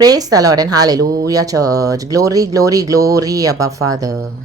Praise the Lord and hallelujah church. Glory, glory, glory Abba Father.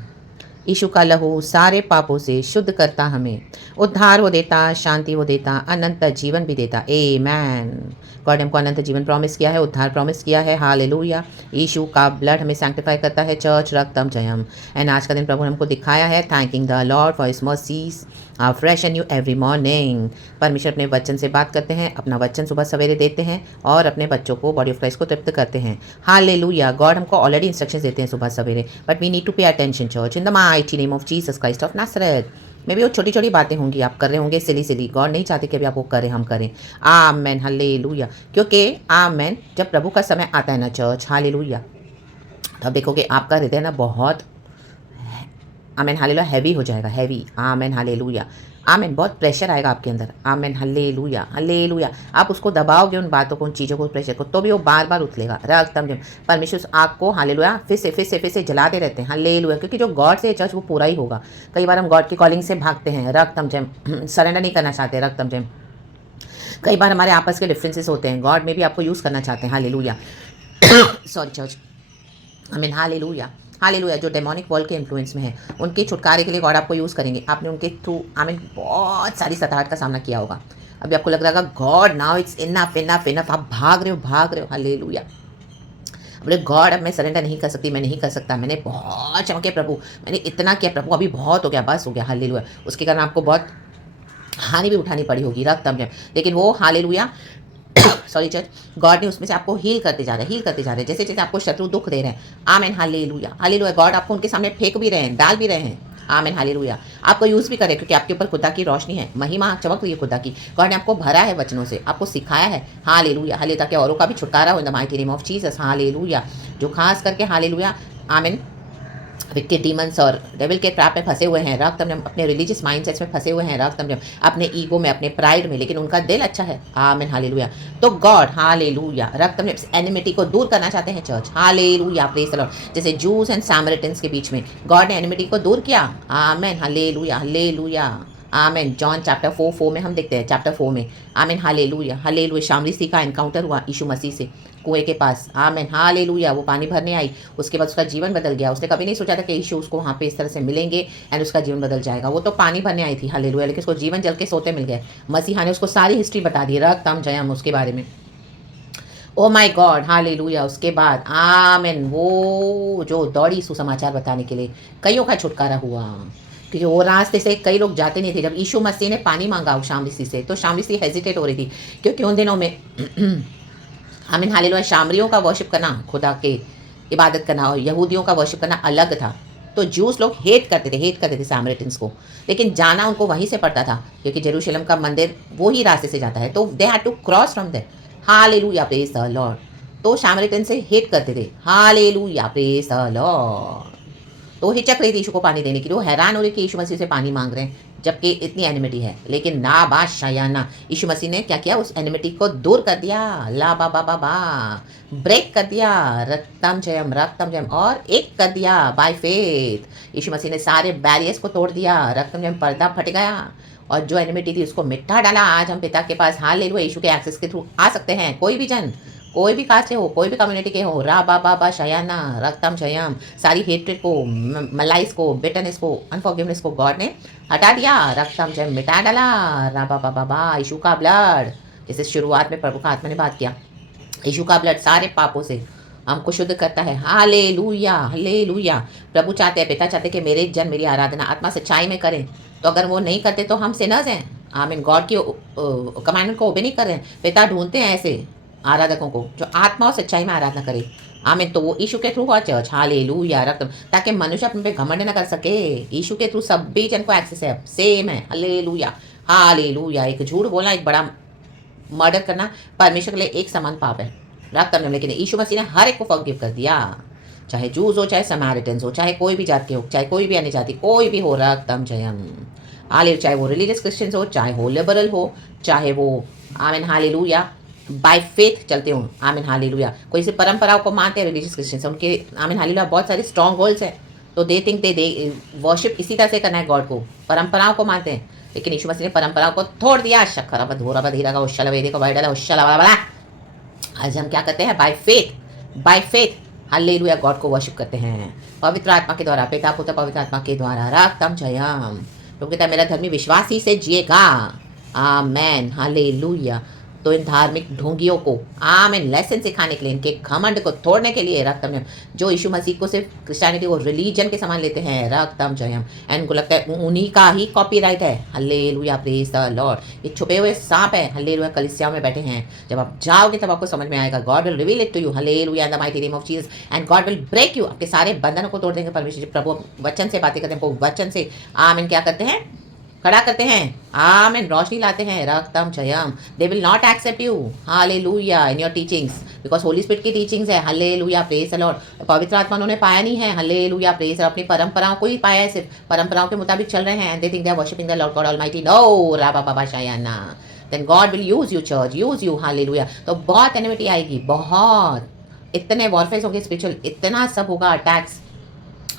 यीशु का लहू सारे पापों से शुद्ध करता हमें, उद्धार वो देता, शांति वो देता, अनंत जीवन भी देता। आमेन। गॉड हमको अनंत जीवन प्रॉमिस किया है, उद्धार प्रॉमिस किया है। हालेलुया। यीशु का ब्लड हमें सैंक्टिफाई करता है। चर्च रक्तम जयम। एंड आज का दिन प्रभु ने हमको दिखाया है, thanking the Lord for his mercies are fresh and new every morning. परमेश्वर अपने वचन से बात करते हैं, अपना वचन सुबह सवेरे देते हैं और अपने बच्चों को, बॉडी ऑफ क्राइस्ट को तृप्त करते हैं। हालेलुया। गॉड हमको ऑलरेडी इंस्ट्रक्शंस देते हैं सुबह सवेरे, but we need to pay attention church in the mighty name of Jesus Christ of Nazareth. मे भी वो छोटी छोटी बातें होंगी, आप कर रहे होंगे सिली सिली, गॉड नहीं चाहते कि अभी आप वो करें, हम करें। आमेन, हालेलुया। क्योंकि आमेन, जब प्रभु का समय आता है ना चर्च, हालेलुया, तब देखोगे आपका हृदय ना बहुत आमेन हालेलुया हैवी हो जाएगा, हैवी। Amen hallelujah. आमेन, बहुत प्रेशर आएगा आपके अंदर। Amen hallelujah, hallelujah. आप उसको दबाओगे, उन बातों को, उन चीज़ों को, प्रेशर को, तो भी वो बार बार उतलेगा। रक्तम जम। परमेश्वर उस आग को हालेलुया फिर से जलाते रहते हैं। हालेलुया। क्योंकि जो गॉड से चर्च वो पूरा ही होगा। कई बार हम गॉड की कॉलिंग से भागते हैं, रक्तम जम, सरेंडर नहीं करना चाहते, रक्तम जम। कई बार हमारे आपस के डिफरेंसेस होते हैं, गॉड में भी आपको यूज़ करना चाहते हैं। हालेलुया। Sorry church. आमीन, हालेलुया, हालेलुया। जो डेमोनिक वर्ल्ड के इन्फ्लुएंस में है, उनके छुटकारे के लिए गॉड आपको यूज़ करेंगे। आपने उनके थ्रू आमीन बहुत सारी सताहट का सामना किया होगा। अभी आपको लग रहा होगा God now it's enough enough enough, आप भाग रहे हो। हालेलुया। बोले गॉड अब मैं सरेंडर नहीं कर सकती, मैं नहीं कर सकता, मैंने बहुत चमके प्रभु, मैंने इतना किया प्रभु, अभी बहुत हो गया, बस हो गया। हालेलुया। उसके कारण आपको बहुत हानि भी उठानी पड़ी होगी, रक्त तब, लेकिन वो हालेलुया सॉरी चर्च, गॉड ने उसमें से आपको हील करते जा रहे हैं, जैसे जैसे आपको शत्रु दुख दे रहे हैं। Amen hallelujah, hallelujah. गॉड आपको उनके सामने फेंक भी रहे हैं, डाल भी रहे हैं। Amen hallelujah. आपको यूज़ भी करे, क्योंकि आपके ऊपर खुदा की रोशनी है, महिमा चमक रही है खुदा की। गॉड ने आपको भरा है वचनों से, आपको सिखाया है। हालेलुया, हालेलुया, ताकि औरों का भी छुटकारा हो इन the mighty name of Jesus. Hallelujah. जो खास करके हालेलुया आमेन विक्टेड डीमंस और डेविल के ट्रैप में फंसे हुए हैं, रक्त अपने रिलीजियस माइंडसेट्स में फंसे हुए हैं, रक्त अपने ईगो में, अपने प्राइड में, लेकिन उनका दिल अच्छा है। आमीन हालेलुया। तो गॉड हालेलुया रक्त एनिमिटी को दूर करना चाहते हैं church. Hallelujah, praise the Lord. जैसे जूस एंड सामरिटन्स के बीच में गॉड ने एनिमिटी को दूर किया। आमीन हालेलुया, हालेलुया। आमीन। जॉन चैप्टर 4 में हम देखते हैं, चैप्टर 4 में। आमीन हालेलुया, हालेलुया। शामरी सी का एनकाउंटर हुआ यीशु मसीह से कुएं के पास। आमीन हालेलुया। वो पानी भरने आई, उसके बाद उसका जीवन बदल गया। उसने कभी नहीं सोचा था कि यीशु उसको वहाँ पे इस तरह से मिलेंगे एंड उसका जीवन बदल जाएगा। वो तो पानी भरने आई थी, हालेलुया, लेकिन उसको जीवन जल के सोते मिल गए। मसीहा ने उसको सारी हिस्ट्री बता दी, रक्तम जयम, उसके बारे में। ओ माय गॉड, हालेलुया। उसके बाद आमीन, वो जो दौड़ी सुसमाचार बताने के लिए, कईयों का छुटकारा हुआ। क्योंकि वो रास्ते से कई लोग जाते नहीं थे। जब यीशु मसीह ने पानी मांगा शामरिसी से, तो शामरिसी हेजिटेट हो रही थी, क्योंकि उन दिनों में आमीन हालेलुया शामरियों का वर्शिप करना, खुदा के इबादत करना, और यहूदियों का वर्शिप करना अलग था। तो जूस लोग हेट करते थे सामरिटन्स को, लेकिन जाना उनको वहीं से पड़ता था, क्योंकि जेरूशलेम का मंदिर वो ही रास्ते से जाता है। तो they had to cross from there. Hallelujah, praise the Lord. तो सामरिटन से हेट करते थे। Hallelujah, praise the Lord. तो हिचक रही थी यीशु को पानी देने के लिए, वो हैरान हो रही कि यीशु मसीह से पानी मांग रहे हैं, जबकि इतनी एनिमिटी है। लेकिन ना बादशायाना यीशु मसीह ने क्या किया, उस एनिमिटी को दूर कर दिया। ला बा बा बा बा, ब्रेक कर दिया, रक्तम जयम, और एक कर दिया बाय फेथ। यीशु मसीह ने सारे बैरियर्स को तोड़ दिया, रक्तम जयम, पर्दा फट गया, और जो एनिमिटी थी उसको मिटा डाला। आज हम पिता के पास हालेलुया यीशु के एक्सेस के थ्रू आ सकते हैं। कोई भी जन, कोई भी कास्ट से हो, कोई भी कम्युनिटी के हो, रा बा बा बा शयाना, रक्तम शयम, सारी हेट्रेड को, मलाइस को, बिटरनेस को, अनफॉरगिवनेस को गॉड ने हटा दिया, रक्तम शयम मिटा डाला। रा बा बा बा बा, यीशु का ब्लड, जैसे शुरुआत में प्रभु का आत्मा ने बात किया, यीशु का ब्लड सारे पापों से हमको शुद्ध करता है। Hallelujah, hallelujah. प्रभु चाहते हैं, पिता चाहते हैं कि मेरे जन मेरी आराधना आत्मा सच्चाई में करें। तो अगर वो नहीं करते तो हम सिनर्स हैं। आमीन। गॉड की कमांडमेंट को ओबे नहीं कर रहे हैं। पिता ढूंढते हैं ऐसे आराधकों को जो आत्मा और सच्चाई में आराधना करे। आमीन। तो वो यीशु के थ्रू हुआ चर्च। हालेलुया, रक्त, ताकि मनुष्य अपने पे घमंड न कर सके। यीशु के थ्रू सभी जन को एक्सेस है, सेम है। Hallelujah, hallelujah. एक झूठ बोलना, एक बड़ा मर्डर करना परमेश्वर के लिए एक समान पाप है, रक्त करने, लेकिन यीशु मसीह ने हर एक को फॉरगिव कर दिया। चाहे जूस हो, चाहे समारिटन्स हो, चाहे कोई भी जात के हो, चाहे कोई भी अन्य जाति, कोई भी हो, रक्तम जयम। हालेलुया। चाहे वो रिलीजियस क्रिश्चियंस हो, चाहे वो लिबरल हो, चाहे वो आमीन हालेलुया बाय फेथ चलते हो। आमीन हालेलुया। कोई से परंपराओं को मानते हैं रिलीजियस क्रिश्चियंस, उनके आमीन हालेलुया बहुत सारे स्ट्रॉन्ग होल्ड्स हैं। तो दे थिंक दे वर्शिप इसी तरह से करना है गॉड को, परंपराओं को मानते हैं। लेकिन यीशु मसीह ने परंपराओं को तोड़ दिया। शक्कर धोरा बधीरा का उशला वेदे का वाइडा उशला वाला। आज हम क्या करते हैं, by faith by faith hallelujah God को वर्शिप करते हैं पवित्र आत्मा के द्वारा, पिता पुत्र पवित्र आत्मा के द्वारा। रक्तम जयम, तो कहता है मेरा धर्मी विश्वास ही से जिएगा। Amen hallelujah. तो इन धार्मिक ढोंगियों को आमेन लेसन सिखाने के लिए, इनके घमंड को तोड़ने के लिए रक्तम जयम, जो यीशु मसीह को सिर्फ क्रिश्चियनिटी को रिलीजन के समान लेते हैं, रक्तम जयम। एंड उनको लगता है उन्हीं का ही कॉपीराइट है। Hallelujah praise the Lord. ये छुपे हुए सांप है हालेलुया, कलीसियाओं में बैठे हैं। जब आप जाओगे तब आपको समझ में आएगा। God will reveal it to you hallelujah in the mighty name of Jesus and God will break you. आपके सारे बंधनों को तोड़ देंगे परमेश्वर जी। प्रभु वचन से बातें करते हैं, वचन से आमीन क्या करते हैं, खड़ा करते हैं। आमीन रोशनी लाते हैं। रक्तम जयम। They will not accept you hallelujah in your teachings, because Holy Spirit की टीचिंग्स है। Hallelujah praise the Lord. पवित्र आत्मा उन्होंने पाया नहीं है। Hallelujah praise. अपनी परंपराओं को ही पाया है, सिर्फ परंपराओं के मुताबिक चल रहे हैं। And they think they are worshiping the Lord God almighty. No राबा बाबा शायाना, then God will use you church, use you hallelujah. तो बहुत एनिमिटी आएगी, बहुत इतने वॉरफेयर होंगे स्पिरिचुअल, इतना सब होगा attacks.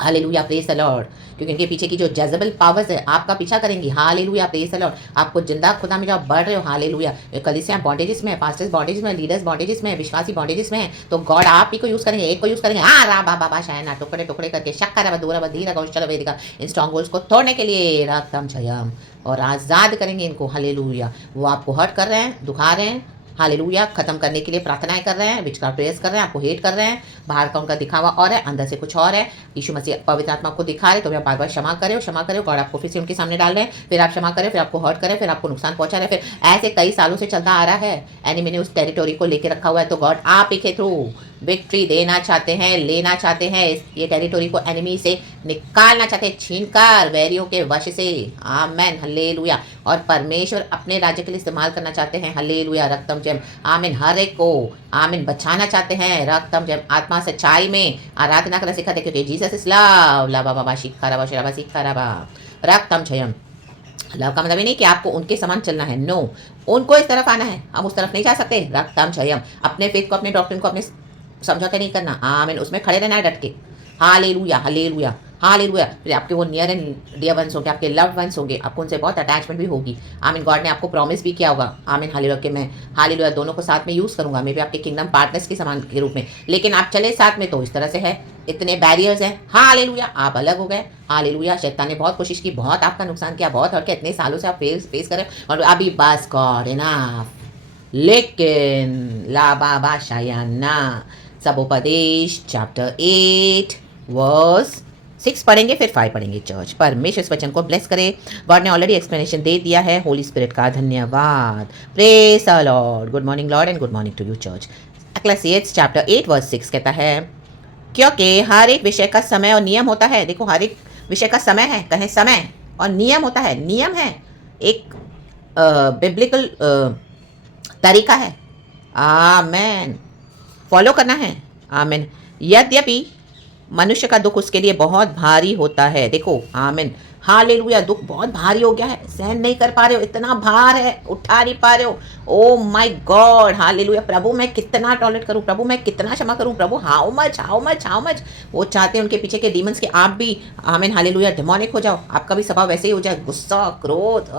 Hallelujah praise the Lord. क्योंकि इनके पीछे की जो जेजेबल पावर्स है आपका पीछा करेंगी। Hallelujah praise the Lord. आपको जिंदा खुदा में जो आप बढ़ रहे हो हालेलुया, कलीसिया बॉन्डेजेस में, पास्टर्स बॉन्डेजेस में, लीडर्स बॉन्डेजेस में, विश्वासी बॉन्डेजेस में, तो गॉड आप ही को यूज करेंगे, एक को यूज करेंगे। हाँ रा बा बा शायना टुकड़े टुकड़े करके शक्कर बदूरा बधीरा गौशल वेदिका इन स्ट्रॉन्ग होल्ड्स को तोड़ने के लिए रक्तम जयम, और आज़ाद करेंगे इनको। हालेलुया। वो आपको हर्ट कर रहे हैं, दुखा रहे हैं हालेलुया, खत्म करने के लिए प्रार्थनाएं कर रहे हैं, विचकार प्रेयर्स कर रहे हैं, आपको हेट कर रहे हैं। बाहर का उनका दिखावा और है, अंदर से कुछ और है। यीशु मसीह पवित्र आत्मा को दिखा रहे, तो वे बार बार क्षमा करे, क्षमा करे। गॉड आपको फिर से उनके सामने डाल रहे हैं, फिर आप क्षमा करें, फिर आपको हर्ट करें, फिर आपको नुकसान पहुंचा रहे हैं। फिर ऐसे कई सालों से चलता आ रहा है। एनिमी ने उस टेरिटोरी को लेकर रखा हुआ है, तो गॉड आप ही के थ्रू विक्ट्री देना चाहते हैं, लेना चाहते हैं। ये टेरिटोरी को एनिमी से निकालना चाहते हैं, छीनकर वैरियों के वश से। Amen hallelujah. और परमेश्वर अपने राज्य के लिए इस्तेमाल करना चाहते हैं। हालेलुया रक्तम जयम। आमीन। हर एक को आमीन बचाना चाहते हैं। रक्तम जयम। आत्मा सच्चाई में आराधना करना सिखाते हैं, क्योंकि जीसस इज लव। ला बाबा बा शिखा रबा शिराबा सिखा रबा। रक्तम जयम। लव का मतलब ये नहीं कि आपको उनके समान चलना है, नो, उनको इस तरफ आना है, हम उस तरफ नहीं जा सकते। रक्तम जयम। अपने फेथ को, अपने डॉक्ट्रिन को, अपने समझौते नहीं करना। आमीन। उसमें खड़े रहना है डट के। Hallelujah hallelujah hallelujah. फिर आपके वो नियर एंड डियर वंस होंगे, आपके लव्ड वंस होंगे, आपको उनसे बहुत अटैचमेंट भी होगी। आमीन। गॉड ने आपको प्रॉमिस भी किया होगा। आमीन हालेलुया कि मैं हालेलुया दोनों को साथ में यूज़ करूंगा, मे भी आपके किंगडम पार्टनर्स के समान के रूप में। लेकिन आप चले साथ में तो इस तरह से है, इतने बैरियर्स हैं। हालेलुया। आप अलग हो गए। हालेलुया। शैतान ने बहुत कोशिश की, बहुत आपका नुकसान किया, बहुत हर के इतने सालों से आप फेस करें, और अभी बस गॉड इनफ। लेकिन ला बाबा शायाना सबोपदेश चैप्टर 8 वर्स 6 पढ़ेंगे, फिर 5 पढ़ेंगे। चर्च परमेश्वर इस वचन को ब्लेस करे। गॉड ने ऑलरेडी एक्सप्लेनेशन दे दिया है। होली स्पिरिट का धन्यवाद। Praise the Lord. Good morning Lord and good morning to you church. Ecclesiastes chapter 8 verse 6 कहता है, क्योंकि हर एक विषय का समय और नियम होता है। देखो, हर एक विषय का समय है, कहें समय, और नियम होता है। नियम है एक बिब्लिकल तरीका है। आमेन। फॉलो करना है। आमीन। यद्यपि मनुष्य का दुख उसके लिए बहुत भारी होता है। देखो आमीन हालेलुया। दुख बहुत भारी हो गया है, सहन नहीं कर पा रहे हो, इतना भार है, उठा नहीं पा रहे हो। O my God hallelujah. प्रभु मैं कितना टॉलरेट करूं, प्रभु मैं कितना क्षमा करूं, प्रभु how much how much how much. वो चाहते हैं उनके पीछे के डीमंस के आप भी आमीन हालेलुया डिमोनिक हो जाओ, आपका भी स्वभाव वैसे ही हो जाए, गुस्सा क्रोध,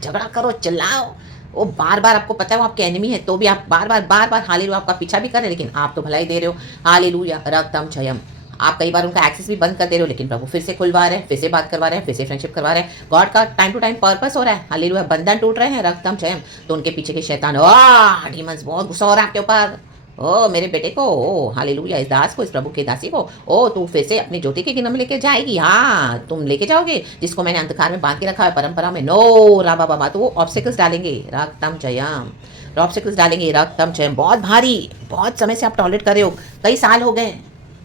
झगड़ा करो, चिल्लाओ। वो बार बार आपको पता है वो आपके एनिमी है, तो भी आप बार बार हालेलुया आपका पीछा भी कर रहे हैं, लेकिन आप तो भलाई दे रहे हो। हालेलुया रक्तम जयम। आप कई बार उनका एक्सेस भी बंद कर दे रहे हो, लेकिन प्रभु फिर से खुलवा रहे हैं, फिर से बात करवा रहे हैं, फिर से फ्रेंडशिप करवा रहे हैं। गॉड का टाइम टू टाइम पर्पस हो रहा है। हालेलुया। बंधन टूट रहे हैं। रक्तम जयम। तो उनके पीछे के शैतान डीमंस बहुत गुस्सा हो रहा है आपके ऊपर। ओ मेरे बेटे को, ओ हालेलुया, इस दास को, इस प्रभु के दासी को, ओ तू फिर से अपनी ज्योति के किंगडम में लेके जाएगी। हाँ तुम लेके जाओगे, जिसको मैंने अंधकार में बांध के रखा है परंपरा में। नो राबा बाबा। तो वो ऑब्स्टिकल्स डालेंगे। रक्तम जयम। ऑब्स्टिकल्स डालेंगे। रक्तम जयम। बहुत भारी, बहुत समय से आप टॉलरेट कर रहे हो, कई साल हो गए,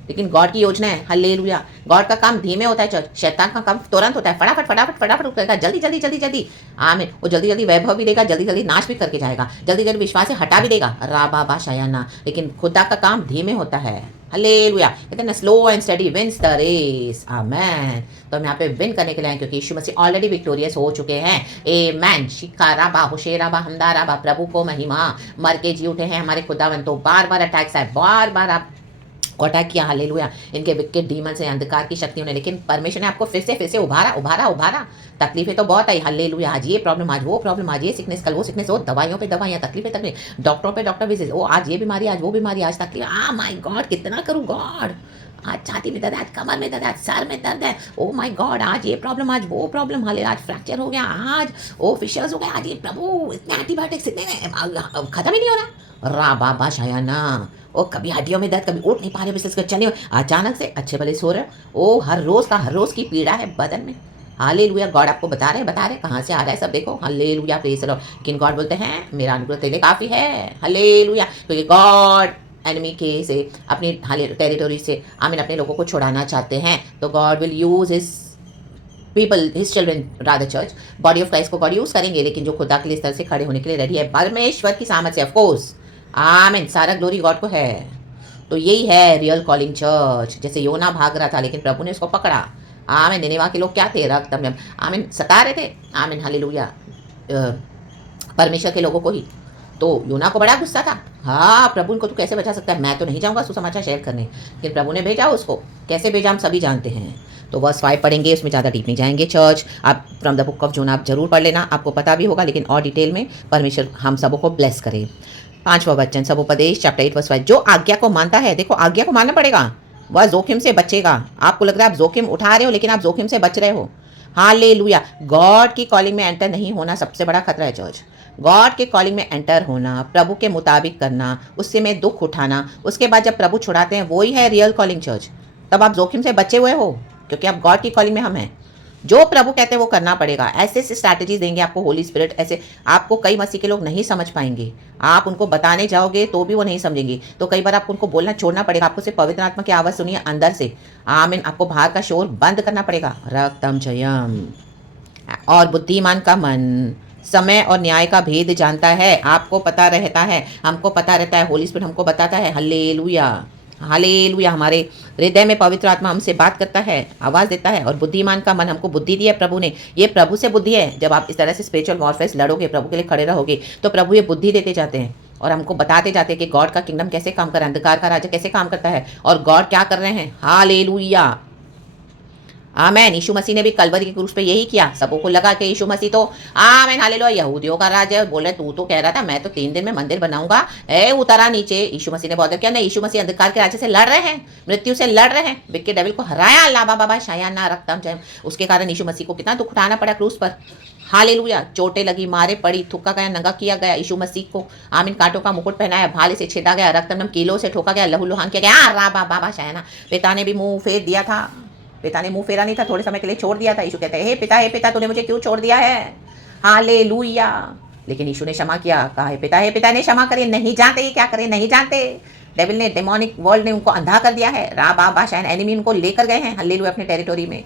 लेकिन गॉड की योजना है। हालेलुया। गॉड का काम धीमे होता है चर्च, शैतान का काम तुरंत होता है, फटाफट फटाफट फटाफट करेगा, जल्दी जल्दी जल्दी जल्दी। आमीन। वो जल्दी जल्दी वैभव भी देगा, जल्दी जल्दी नाश भी करके जाएगा, जल्दी जल्दी विश्वास से हटा भी देगा। राबा बा शायाना। लेकिन खुदा का काम धीमे होता है। हालेलुया। कहते हैं ना, slow and study wins the race. Amen. तो हम यहाँ पे विन करने के लिए आए, क्योंकि यीशु मसीह ऑलरेडी विक्टोरियस हो चुके हैं। आमेन। शिखा राबा होशेरा बा हमदा राबा। प्रभु को महिमा। मर के जी उठे हैं हमारे खुदावन। तो बार बार अटैक्स आए, बार बार आप को अटैक किया, हालेलुया। इनके विकेट डीमंस हैं, अंधकार की शक्तियों ने, लेकिन परमेश्वर ने आपको फिर से उभारा। तकलीफें तो बहुत आई, हालेलुया। आज ये प्रॉब्लम, आज वो प्रॉब्लम, आज ये सिकनेस, कल वो सिकनेस, वो दवाइयों पे दवाइयाँ, तकलीफें, डॉक्टरों पे डॉक्टर विजिट, वो आज ये बीमारी, आज वो बीमारी, आज तकलीफ। माय गॉड, कितना करूँ गॉड। आज छाती में दर्द है, आज कमर में दर्द है, आज सर में दर्द है, ओ माय गॉड, आज ये प्रॉब्लम, आज वो प्रॉब्लम, हाले आज फ्रैक्चर हो गया, आज ओ फिशर्स हो गया, आज ये प्रभु इतने एंटीबायोटिक्स, इतने खत्म ही नहीं हो रहा। रा बाबा शायाना, ओ कभी हड्डियों में दर्द, कभी उठ नहीं पा रहे, बिस्तर चले, अचानक से अच्छे भले सो रहे, ओ हर रोज की पीड़ा है बदन में। हालेलुया। गॉड आपको बता रहे कहाँ से आ रहा है सब, देखो। Hallelujah, praise the Lord. लेकिन गॉड बोलते हैं मेरा अनुग्रह तेरे काफ़ी है, हालेलुया। तो ये गॉड एनिमी के से अपनी टेरिटोरी से आमीन अपने लोगों को छुड़ाना चाहते हैं, तो God will use his people, his children rather church, body of Christ को गॉड यूज करेंगे, लेकिन जो खुदा के लिए इस तरह से खड़े होने के लिए रेडी है, परमेश्वर की सामर्थ से, ऑफकोर्स, आमीन, सारा ग्लोरी गॉड को है। तो यही है रियल कॉलिंग चर्च। जैसे योना भाग रहा था, लेकिन प्रभु ने उसको पकड़ा। आमीन। निनेवा के लोग क्या थे, रक्त में आमीन सता रहे थे, आमीन, हालेलुया, परमेश्वर के लोगों को ही। तो योना को बड़ा गुस्सा था, हाँ प्रभु इनको तू कैसे बचा सकता है, मैं तो नहीं जाऊँगा सुसमाचार शेयर करने, लेकिन प्रभु ने भेजा उसको। कैसे भेजा हम सभी जानते हैं। तो वर्स 5 पढ़ेंगे, उसमें ज़्यादा डीप नहीं जाएंगे चर्च। आप फ्रॉम द बुक ऑफ जोना आप जरूर पढ़ लेना, आपको पता भी होगा, लेकिन और डिटेल में परमेश्वर हम सबों को ब्लेस करे। 5वां वचन, सबोपदेश चैप्टर 8 वर्स 5, जो आज्ञा को मानता है, देखो आज्ञा को मानना पड़ेगा, वह जोखिम से बचेगा। आपको लग रहा है आप जोखिम उठा रहे हो, लेकिन आप जोखिम से बच रहे हो। हालेलुया। गॉड की कॉलिंग में एंटर नहीं होना सबसे बड़ा खतरा है चर्च। गॉड के कॉलिंग में एंटर होना, प्रभु के मुताबिक करना, उससे में दुख उठाना, उसके बाद जब प्रभु छुड़ाते हैं, वही है रियल कॉलिंग चर्च। तब आप जोखिम से बचे हुए हो, क्योंकि आप गॉड की कॉलिंग में हम हैं। जो प्रभु कहते हैं वो करना पड़ेगा। ऐसे ऐसे स्ट्रैटेजीज देंगे आपको होली स्पिरिट, ऐसे आपको कई मसीह के लोग नहीं समझ पाएंगे। आप उनको बताने जाओगे तो भी वो नहीं समझेंगे, तो कई बार आपको उनको बोलना छोड़ना पड़ेगा। आपको सिर्फ पवित्र आत्मा की आवाज़ सुनिए अंदर से, आमीन। आपको बाहर का शोर बंद करना पड़ेगा। रक्तम जयम। और बुद्धिमान का मन समय और न्याय का भेद जानता है। आपको पता रहता है, हमको पता रहता है, होली स्पिरिट हमको बताता है। Hallelujah, hallelujah. हमारे हृदय में पवित्र आत्मा हमसे बात करता है, आवाज़ देता है। और बुद्धिमान का मन, हमको बुद्धि दी है प्रभु ने, ये प्रभु से बुद्धि है। जब आप इस तरह से स्पिरिचुअल वॉरफेयर लड़ोगे, प्रभु के लिए खड़े रहोगे, तो प्रभु ये बुद्धि देते जाते हैं और हमको बताते जाते हैं कि गॉड का किंगडम कैसे काम कर रहा है, अंधकार का राजा कैसे काम करता है, और गॉड क्या कर रहे हैं। हालेलुया, आमेन। यीशु मसीह ने भी कलवरी के क्रूस पे यही किया। सबों को लगा कि यीशु मसीह तो आमेन हालेलुया यहूदियों का राज है। बोले तू तो कह रहा था मैं तो 3 दिन में मंदिर बनाऊंगा, उतरा नीचे। यीशु मसीह ने बहुत क्या नहीं, यीशु मसीह अंधकार के राज्य से लड़ रहे हैं, मृत्यु से लड़ रहे हैं, विक्की डेविल को हराया, लाबा बाबा शायाना रक्तम जय। उसके कारण यीशु मसीह को कितना दुख उठाना पड़ा क्रूस पर। हालेलुया। चोटें लगी, मारे पड़ी, थुक्का गया, नंगा किया गया यीशु मसीह को, आमीन। कांटों का मुकुट पहनाया, भाले से छेदा गया, रक्तम कीलों से ठोका गया, लहू लुहान किया गया, राबा बाबा शायाना। पिता ने भी मुंह फेर दिया था, पिता ने मुंह फेरा नहीं था, थोड़े समय के लिए छोड़ दिया था। यीशु कहते हैं हे पिता तूने मुझे क्यों छोड़ दिया है। हालेलुया। लेकिन यीशु ने क्षमा किया, कहा हे पिता ने क्षमा करे, नहीं जानते ये क्या करे, नहीं जानते। डेविल ने, डेमोनिक वर्ल्ड ने उनको अंधा कर दिया है। रा बाबा शायद एनिमी उनको लेकर गए हैं, हालेलुया, अपने टेरिटोरी में।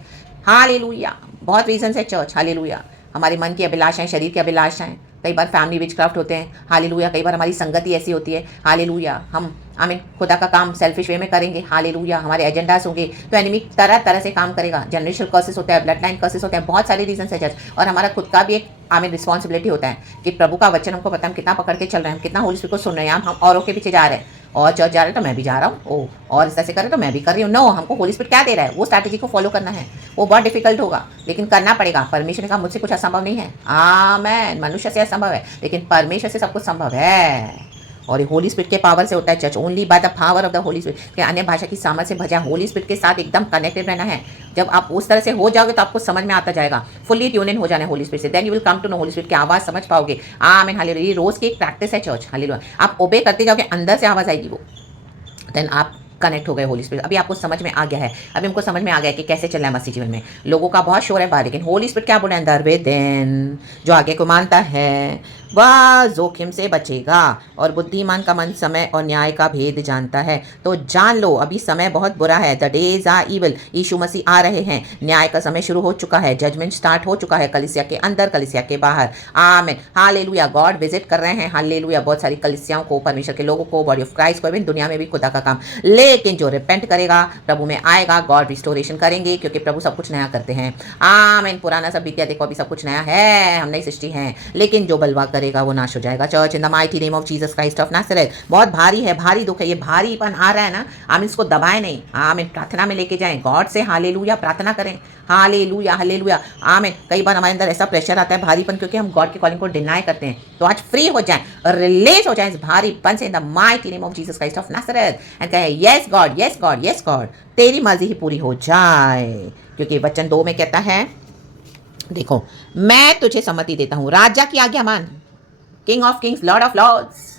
हालेलुया। बहुत रीजन है चर्च, हालेलुया। हमारे मन की अभिलाषाएं, शरीर की अभिलाषाएं, कई बार फैमिली विचक्राफ्ट होते हैं, हालेलुया। कई बार हमारी संगति ऐसी होती है, हालेलुया। हम आमीन खुदा का काम सेल्फिश वे में करेंगे, हालेलुया। हमारे एजेंडास होंगे तो एनिमी तरह तरह से काम करेगा। जनरेशनल कर्सेस होता है, ब्लड लाइन कर्सेस होते हैं, बहुत सारे रीजन है जज। और हमारा खुद का भी एक आमीन रिस्पॉन्सिबिलिटी होता है कि प्रभु का वचन हमको पता है हम कितना पकड़ के चल रहे हैं, हम कितना होली स्पिरिट को सुन रहे हैं। हम औरों के पीछे जा रहे हैं, और चर्च जा रहे हैं तो मैं भी जा रहा हूँ, ओ और इस तरह से कर रहे तो मैं भी कर रही हूँ। नो, हमको होली स्पिरिट क्या दे रहा है, वो स्ट्रैटेजी को फॉलो करना है। वो बहुत डिफिकल्ट होगा, लेकिन करना पड़ेगा। परमेश्वर ने कहा मुझसे कुछ असंभव नहीं है, आमेन। मनुष्य से असंभव है, लेकिन परमेश्वर से सब कुछ संभव है। और ये होली स्पिरिट के पावर से होता है church, only by the power of the Holi spirit. कि अन्य भाषा की सामर्थ से भजा, होली स्पिरिट के साथ एकदम कनेक्टेड रहना है। जब आप उस तरह से हो जाओगे तो आपको समझ में आता जाएगा, फुल्ली ट्यून इन हो जाना है होली स्पिरिट से, then you will come to know Holy Spirit की आवाज़ समझ पाओगे। आमीन हालेलुया। ये रोज़ की एक प्रैक्टिस है चर्च, हालेलुया। आप ओबे करते जाओगे, अंदर से आवाज़ आएगी, वो देन आप कनेक्ट हो गए होली स्पिरिट। अभी आपको समझ में आ गया है, अभी हमको समझ में आ गया कि कैसे चलना है मसीह जीवन में। लोगों का बहुत शोर है बाहर, लेकिन होली स्पिरिट क्या बोले अंदर वे दिन जो आगे को मानता है वह जोखिम से बचेगा। और बुद्धिमान का मन समय और न्याय का भेद जानता है। तो जान लो अभी समय बहुत बुरा है, द डेज आर इविल। यीशु मसीह आ रहे हैं, न्याय का समय शुरू हो चुका है, जजमेंट स्टार्ट हो चुका है, कलीसिया के अंदर, कलीसिया के बाहर। आमीन हालेलुया। गॉड विजिट कर रहे हैं, हालेलुया, बहुत सारी कलीसियाओं को, परमेश्वर के लोगों को, बॉडी ऑफ क्राइस्ट को, इवन दुनिया में भी खुदा का काम। ले लेकिन जो रिपेंट करेगा, प्रभु में आएगा, गॉड रिस्टोरेशन करेंगे, क्योंकि प्रभु सब कुछ नया करते हैं। आमीन। पुराना सब बीत गया, देखो अभी सब कुछ नया है, हम नई सृष्टि हैं। लेकिन जो बलवा करेगा वो नाश हो जाएगा। Church in the mighty name of Jesus Christ of Nazareth. बहुत भारी है, भारी दुख है, ये भारीपन आ रहा है ना, आमीन, इसको दबाए नहीं। आमीन। प्रार्थना में लेके जाएं, गॉड से हालेलुया प्रार्थना करें। हालेलुया, हालेलुया, आमीन। कई बार हमारे अंदर ऐसा प्रेशर आता है भारीपन, क्योंकि हम गॉड की कॉलिंग को डिनाई करते हैं। तो आज फ्री हो जाएं, रिलीज हो जाएं इस भारीपन से in the mighty name of Jesus Christ of Nazareth and कहे yes God, yes God, yes God, तेरी मर्जी ही पूरी हो जाए। क्योंकि वचन 2 में कहता है, देखो मैं तुझे सम्मति देता हूं, राजा की आज्ञा मान, king of kings, Lord of lords,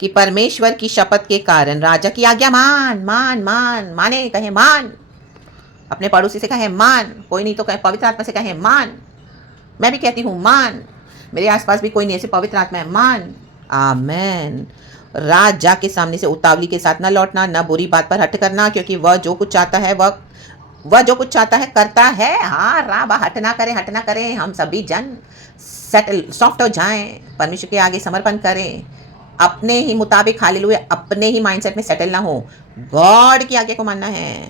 कि परमेश्वर की शपथ के कारण राजा की आज्ञा मान, मान, मान, माने, कहे मान। अपने पड़ोसी से कहे मान, कोई नहीं तो कहे पवित्र आत्मा से कहे मान। मैं भी कहती हूँ मान, मेरे आसपास भी कोई नहीं ऐसे पवित्र आत्मा है, मान। आमेन। राजा के सामने से उतावली के साथ ना लौटना, ना बुरी बात पर हट करना, क्योंकि वह जो कुछ चाहता है वह जो कुछ चाहता है करता है। हाँ, राबा, हट ना करें, हट ना करें। हम सभी जन सेटल सॉफ्ट हो जाएं, परमेश्वर के आगे समर्पण करें, अपने ही मुताबिक, हालेलुया, अपने ही माइंडसेट में सेटल ना हो, गॉड की आगे को मानना है।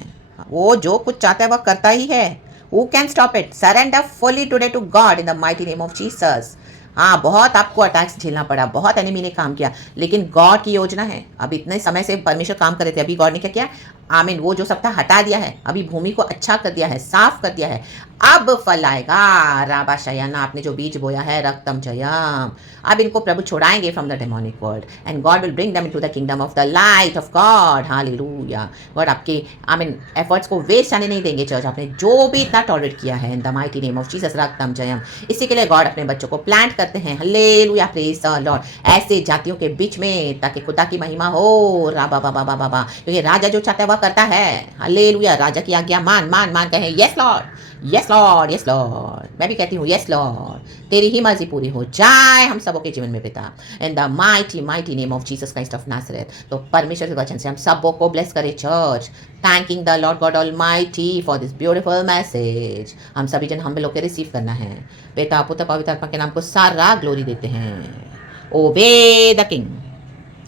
वो जो कुछ चाहता है वह करता ही है। Who can stop it? Surrender fully today to God in the mighty name of Jesus. हाँ, बहुत आपको अटैक्स झेलना पड़ा, बहुत एनिमी ने काम किया, लेकिन गॉड की योजना है। अब इतने समय से परमेश्वर काम कर रहे थे, अभी गॉड ने क्या किया? आमीन। वो जो सब था हटा दिया है, अभी भूमि को अच्छा कर दिया है, साफ कर दिया है, अब फल आएगा। राबा शयाना, आपने जो बीज बोया है, रक्तम जयम, अब इनको प्रभु छुड़ाएंगे from the demonic world and God will bring them into the kingdom of the light of God. Hallelujah. God आपके आमीन एफर्ट्स को वेस्ट आने नहीं देंगे। चर्च, आपने जो भी इतना टॉलरेट किया है, in the mighty name of Jesus, रक्तम जयम, इसी के लिए गॉड अपने बच्चों को प्लांट करते हैं। हालेलुया, प्रेज द लॉर्ड, ऐसे जातियों के बीच में, ताकि खुदा की महिमा हो। राबा बाबा बाबा बाबा, क्योंकि राजा जो चाहता है वह करता है। हालेलुया। राजा की आज्ञा मान, मान, मान, कहे yes Lord, yes Lord, yes Lord. मैं भी कहती हूँ यस लॉर्ड, तेरी ही मर्जी पूरी हो जाए हम सबों के जीवन में पिता, in the mighty mighty name of Jesus Christ of Nazareth. तो परमेश्वर के वचन से हम सबों को ब्लेस करें church, thanking the Lord God almighty for this beautiful message. हम सभी जन हम लोग के रिसीव करना है। पिता, पुत्र, पवित्र आत्मा के नाम को सारा ग्लोरी देते हैं। ओबे द किंग,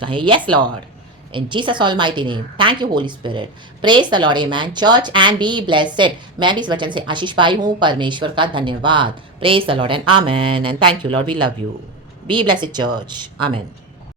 कहे yes Lord, in Jesus almighty name. Thank you Holy Spirit. Praise the Lord, amen. Church and be blessed. मैं भी इस वचन से आशीष पाई हूँ, परमेश्वर का धन्यवाद। Praise the Lord and amen and thank you Lord, we love you. Be blessed church. Amen.